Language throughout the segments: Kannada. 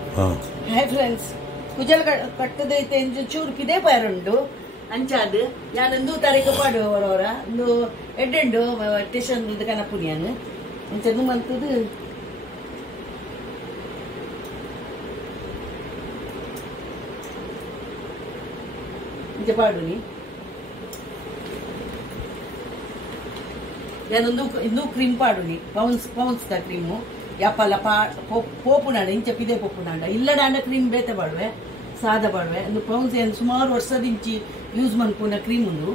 ಹಾಯ್ ಫ್ರೆಂಡ್ಸ್, ಕುಜಲ್ ಕಟ್ಟದೈತೆ ಚೂರು ಪಿದೆ ಪಾರುಂಡು ಅಂಚಾದು ಯಾನೊಂದು ತಾರೀಕು ಪಾಡು ಅವರವರ ಒಂದು ಎಡ್ಡೆಂಡು ಟೇಷನ್ ಕನಪುನಿಯಾನು ಅಂಚದು ಮಂತದು ಇಂಚ ಪಾಡುನಿ ಯಾನೊಂದು ಇನ್ನೂ ಕ್ರೀಮ್ ಪಾಡುನಿ ಪೌನ್ಸ್ ದ ಕ್ರೀಮು ಯಾಪಲ್ಲ ಪೋಪುನಾಂಡ ಇಂಚ ಪಿದೆ ಪೋಪುನಾಂಡ ಇಲ್ಲಡಾಂಡ ಕ್ರೀಮ್ ಬೇತೆ ಬಾಡುವೆ ಸಾದ ಬಾಡುವೆ ಒಂದು ಪೌನ್ಸ್ ಏನು ಸುಮಾರು ವರ್ಷದ ಇಂಚಿ ಯೂಸ್ ಮನ್ಪುನ ಕ್ರೀಮ್ ಉಂಡು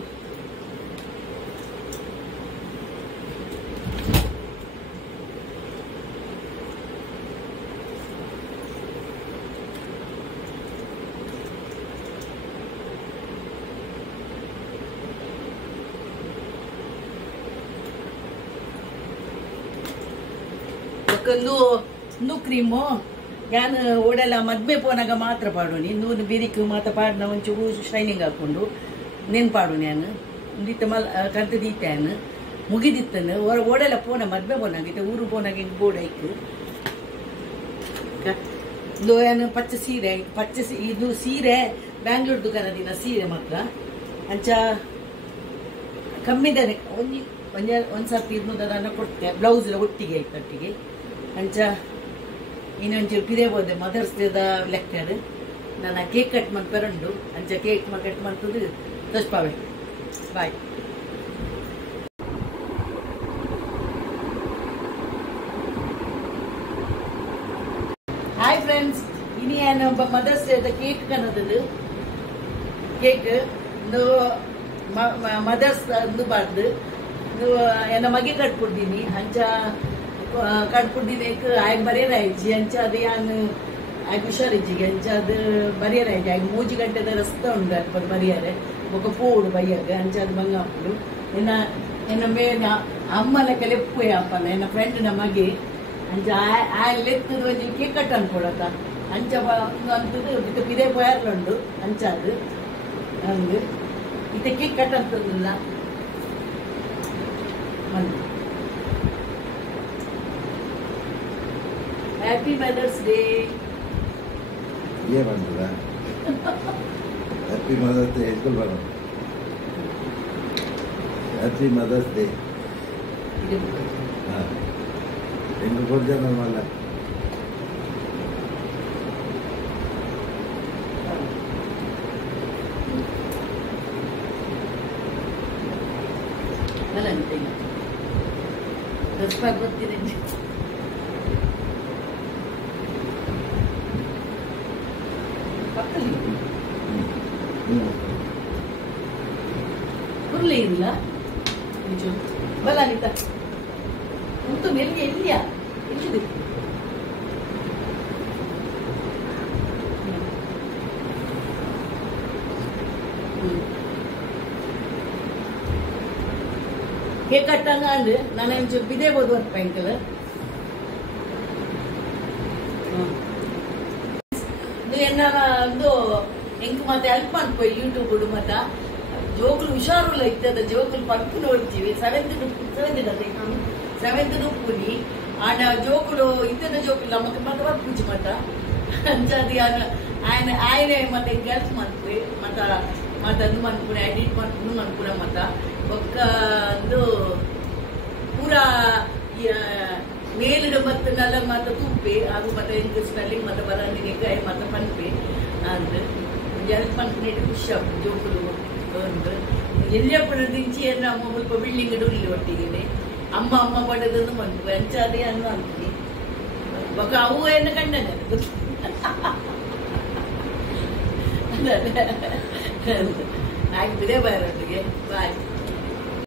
ನೂ ಕ್ರೀಮು ಯಾನು ಓಡೆಲ್ಲ ಮದ್ಮೆ ಪೋನಾಗ ಮಾತ್ರ ಪಾಡೋನಿ ನೂರು ಬಿರಿಕು ಮಾತ್ರ ಪಾಡಿನ ಒಂಚೂರು ಶೈನಿಂಗ್ ಹಾಕೊಂಡು ನೆನ್ ಪಾಡೋನಿ ನಾನು ದಿತ್ತ ಮಲ್ ಕಂತು ದೀತಾನು ಮುಗಿದಿತ್ತನು ಓಡೆಲ್ಲ ಪೋನ ಮದ್ಮೆ ಪೋನಾಗಿತ್ತು ಊರು ಪೋನಾಗ ಹಿಂಗೆ ಬೋರ್ಡ್ ಆಯ್ತು ಇದು ಏನು ಪಚ್ಚ ಇದು ಸೀರೆ ಬ್ಯಾಂಗ್ಳೂರ್ ದುಕಾನದಿನ ಸೀರೆ ಮಾತ್ರ ಅಂಚ ಕಮ್ಮಿದಾನೆ ಒಂದು ಸರ್ತಿ ಇದನ್ನ ಕೊಡ್ತೆ ಬ್ಲೌಸ್ ಒಟ್ಟಿಗೆ ಆಯ್ತು ಒಟ್ಟಿಗೆ ಅಂಚ ಇನ್ನೊಂಚೂರು ಪಿದೇಬೋದೆ ಮದರ್ಸ್ ಡೇದ ಲೆಕ್ಕರ್ ನಾನು ಕೇಕ್ ಕಟ್ ಮಾಡ್ಬರಂಡು ಅಂಚ ಕೇಕ್ ಕಟ್ ಮಾಡ್ತದೆ ತೋರಿಸ್ಪಾವೆ ಬಾಯ್. ಹಾಯ್ ಫ್ರೆಂಡ್ಸ್, ಇನಿ ಏನು ಮದರ್ಸ್ ಡೇದ ಕೇಕ್ ಕನ್ನದದು ಕೇಕ್ ಮದರ್ಸ್ ಅಂದು ಬಾರ್ದು ಎನ್ನ ಮಗೆ ಕಟ್ಕೊಡ್ತೀನಿ ಅಂಚ ಕಟ್ಕೊಡ್ದಿನೇಕ್ ಆಯ್ಕೆ ಬರೆಯರಾಯ್ಜಿ ಅಂಚ ಅದು ಯಾನು ಆಯ್ಕೆ ಹುಷಾರಿಜ್ಜಿಗೆ ಅಂಚ ಅದು ಬರೆಯರಾಯ್ಜಿ ಆಯ್ಕೆ 3 ಗಂಟೆದ ರಸ್ತೆ ಉಂಡು ಅದು ಬರೆಯಾರೆ ఒక పోడు బయ్యాక అంచాది బంగా అప్పుడు నిన్న మేన అమ్మలక లెప్పు అప్పల నిన్న ఫ్రెండ్ న ಮಗೆ ಅಂಚ ಆಯ್ ಲೆತ್ತದು ಒಂಜಿ ಕೇಕ್ ಕಟ್ ಅನ್ಕೊಡತ್ತ ಅಂಚ ಅಂತದು ಬಿಟ್ಟು ಪಿದೆ ಪೋಯಾರ್ಲುಂಡು ಅಂಚಾದು ಹಂಗೆ ಇತ್ತೆ ಕೇಕ್ ಕಟ್ ಅಂತದಿಲ್ಲ हैप्पी मदर्स डे ये बंदरा हैप्पी मदर्स डे इसको बनो हैप्पी मदर्स डे हां इनको बोल देना वाला ಮಲಂತೆ ದಸ್ಪಾಗ್ ಗೊತ್ತಿದೆ ಉರ್ಲಿ ಇಲ್ಲ ಬಲ ಅನಿತಾ ಉಂಟು ಎಲ್ಲಿ ಎಲ್ಲಿಯಾ ಎಲ್ಲಿದೆ ಕೇಕ್ ಕಟ್ಟಂಗ ಅಂದ್ರೆ ನಾನು ಒಂಚೂರು ಬಿದೆ ಬೋದು ಅಂತ ಪೈಂಕಲ್ ಎನ್ನ ಒಂದು ಎಂಕ್ ಮತ್ತೆ ಹೆಲ್ಪ್ ಮಾಡ್ಕೋ ಯೂಟ್ಯೂಬ್ ಮತ್ತ ಜೋಕುಲು ಹುಷಾರುಲ್ಲ ಇತ್ತದ ಜೋಕುಲು ಪಂಪು ನೋಡ್ತೀವಿ ಸೆವೆಂತ್ ನುಪ್ಪುನಿ ಆಡ ಜೋಕುಲು ಇತ್ತದ ಜೋಕುಲು ನಮಗೆ ಮತ್ತೆ ಪೂಜೆ ಮತ್ತ ಅಂಚದಿ ಆಯ್ನೆ ಮತ್ತೆ ಹೆಲ್ಪ್ ಮಾಡ್ಕೊ ಮತ್ತದು ಮನ್ಪುರ ಎಡಿಟ್ ಮಾಡ್ಕೊಂಡು ಮನ್ಪುರ ಮತ್ತ ಒಕ್ಕ ಒಂದು ಪೂರಾ ಮೇಲಿಡ ಮತ್ತೆ ನಲ್ಲ ಮತ್ತೆ ತುಪ್ಪೆ ಅದು ಮತ್ತೆ ಸ್ಮೆಲ್ಲಿಂಗ್ ಮತ್ತೆ ಬರಂದಿನಿಕಾಯಿ ಮತ್ತೆ ಪನ್ಪೆ ಅಂದ್ರೆ ಹೆಲ್ಪ್ ಮಾಡ್ಕೊಂಡು ಖುಷಿ ಆಗ್ತದೆ ಜೋಕುಲು ಒಂದು ಎಲ್ಲಪ್ಪನ ದಿಂಚಿ ನಮ್ಮ ಸ್ವಲ್ಪ ಬಿಲ್ಡಿಂಗ್ ಉಳ್ಳಿ ಒಟ್ಟಿಗೆ ಅಮ್ಮ ಪಡೆದನ್ನು ಬಂತು ಅಂಚಾದೆ ಅನ್ನು ಅಂತೀನಿ ಬೊಕ್ಕ ಅವು ಏನು ಕಂಡನೆ ಆಗ್ತಿದೆ ಬಾರೊಟ್ಟಿಗೆ ಬಾಯ್.